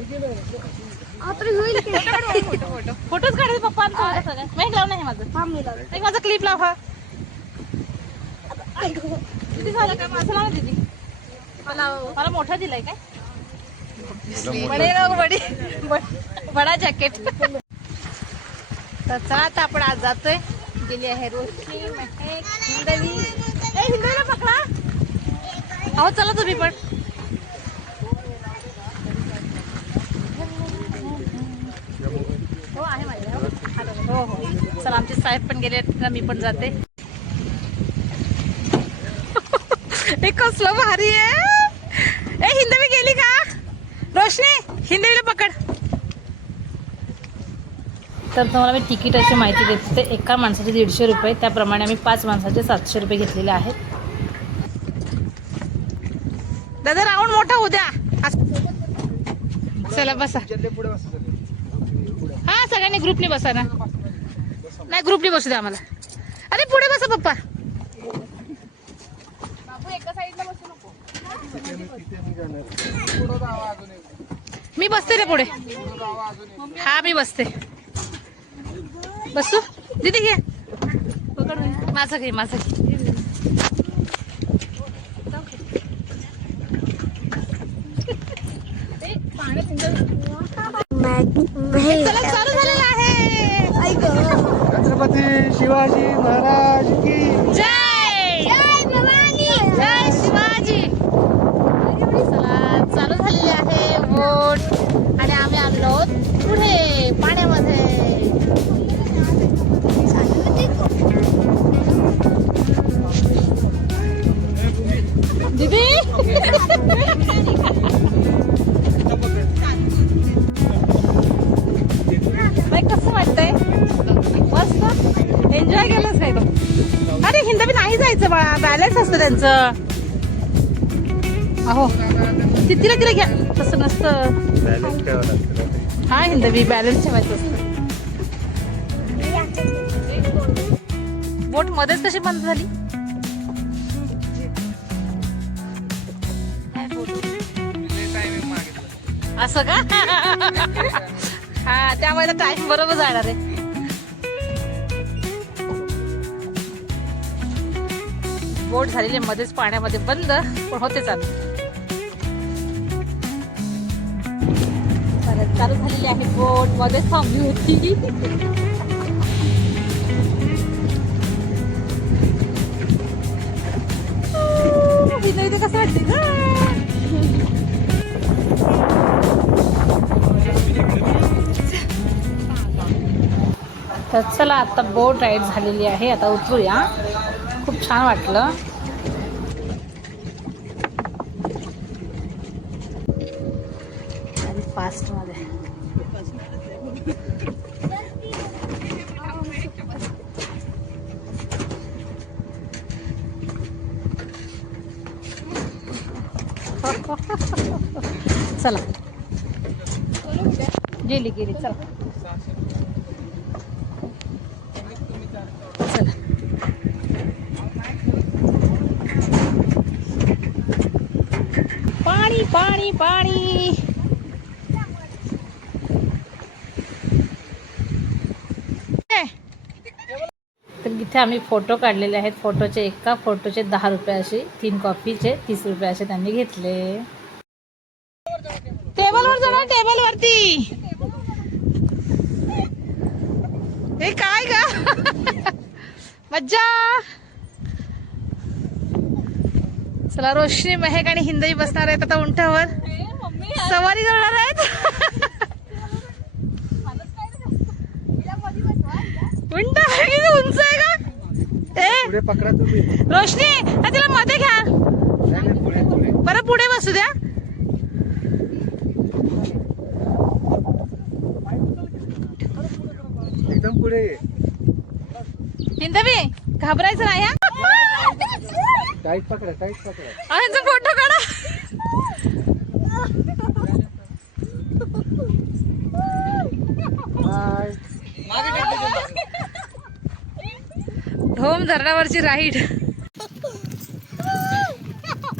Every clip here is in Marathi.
आपली होईल की? फोटोच काढायचे पप्पा आमचं सगळं नाही लाव नाही माझं. थांब मी लावते. एक माझा क्लिप लाव हा. आई गं. किती झालं काय? माझं लाव दीदी. मला मोठा दिलाय काय? बडे जॅकेट तर चला आता आपण आज जातोय. गेली आहे रोशनी महेक हिंदवी ए हिंदवीला पकडा? अहो चला तुम्ही पण हो आहे माझ्या हो हो. चला आमचे साहेब पण गेले मी पण जाते. हे कसलं भारी आहे. ए हिंदवी गेली का? रोशनी हिंदवीला पकड. तर तुम्हाला मी तिकिटाची माहिती देते ते एका माणसाचे दीडशे रुपये त्याप्रमाणे आम्ही पाच माणसाचे सातशे रुपये घेतलेले आहेत. दादा राऊंड मोठा होऊ द्या. चला बसा. हा सगळ्यांनी ग्रुपने बसा ना. नाही ग्रुपने बसू द्या आम्हाला. अरे पुढे बसा पप्पा. मी बसते रे पुढे. हा मी बसते. बसू? दीदी घे माझं घे माझं घे नाही. चला चालू झालेलं आहे आई गं. छत्रपती शिवाजी महाराज की जय अरे हिंदवी नाही जायचं बाळा बॅलन्स असतं त्यांचं. अहो तिला तिला घ्या. तसं नसतं. हा हिंदवी बॅलन्स ठेवायचं असतं. बोट मध्येच कशी बंद झाली? असं का? हा त्यामुळे टाइम बरोबर जाणार आहे. बोट झालेली आहे मध्येच पाण्यामध्ये बंद पण होते चालू चालू झालेली आहे बोट. मध्येच थांबली होती. विनोदी कसं वाटते तर चला आता बोट राईड झालेली आहे. आता उतरूया. खूप छान वाटलं. आणि फास्टमध्ये. चला. गेली गेली चला. पाणी पाणी पाणी. तर इथे आम्ही फोटो काढलेले आहेत. फोटोचे एका फोटोचे दहा रुपये असे तीन कॉफीचे तीस रुपये असे त्यांनी घेतले. टेबलवर जाणार टेबल वरती हे काय का मज्जा. चला रोशनी मेहक आणि हिंदवी बसणार आहेत आता उंटावर. सवारी करणार आहेत. उंट उंच आहे का? ए पुढे पकडा तुम्ही. रोशनी तिला मध्ये घ्या. नाही, नाही, पुढे पुढे. बरं पुढे बसू द्या. एकदम पुढे. हिंदवी घाबरायचं नाही हा? टाईट पकडा टाईट पकडा. फोटो काढा. बाय ढोम धरणावरची राईड.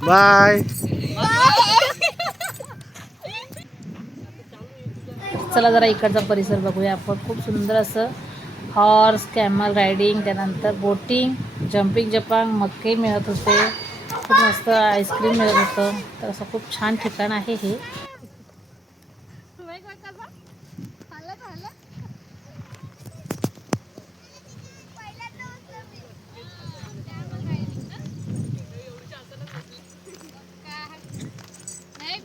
बाय चला जरा इकडचा परिसर बघूया. आपण खूप सुंदर असं हॉर्स कॅमल रायडिंग त्यानंतर बोटिंग जम्पिंग जपांग मक्के मिळत होते. खूप मस्त आईस्क्रीम मिळत होतं. तर असं खूप छान ठिकाण आहे हे.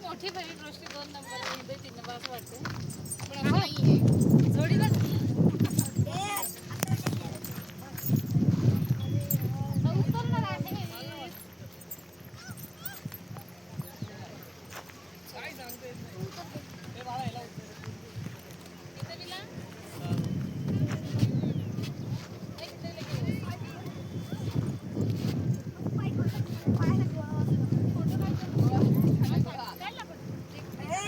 मोठी बहीण रोशनी दोन नंबर तीन नंबर असं वाटतं जोडीला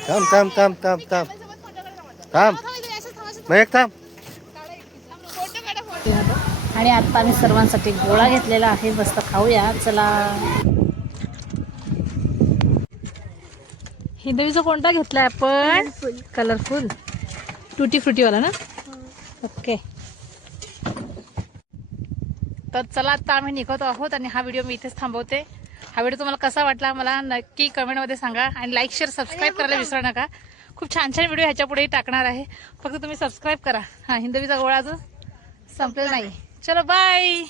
थांब थांब थांब थांब थांब. थांब. मग एक थांब. आणि आत्ता आम्ही सर्वांसाठी गोळा घेतलेला आहे. मस्त खाऊया. चला. हिंदवीचा कोणता घेतला आपण? कलरफुल टुटी फ्रुटीवाला ना? ओके तर चला आता आम्ही निघत आहोत आणि हा व्हिडिओ मी इथेच थांबवते. हा व्हिडिओ तुम्हाला कसा वाटला मला नक्की कमेंटमध्ये सांगा. आणि लाईक शेअर सबस्क्राईब करायला विसरू नका. खूप छान छान व्हिडिओ ह्याच्या पुढेही टाकणार आहे. फक्त तुम्ही सबस्क्राईब करा. हा हिंदवीचा गोळा अजून संपलेला नाही. चलो बाय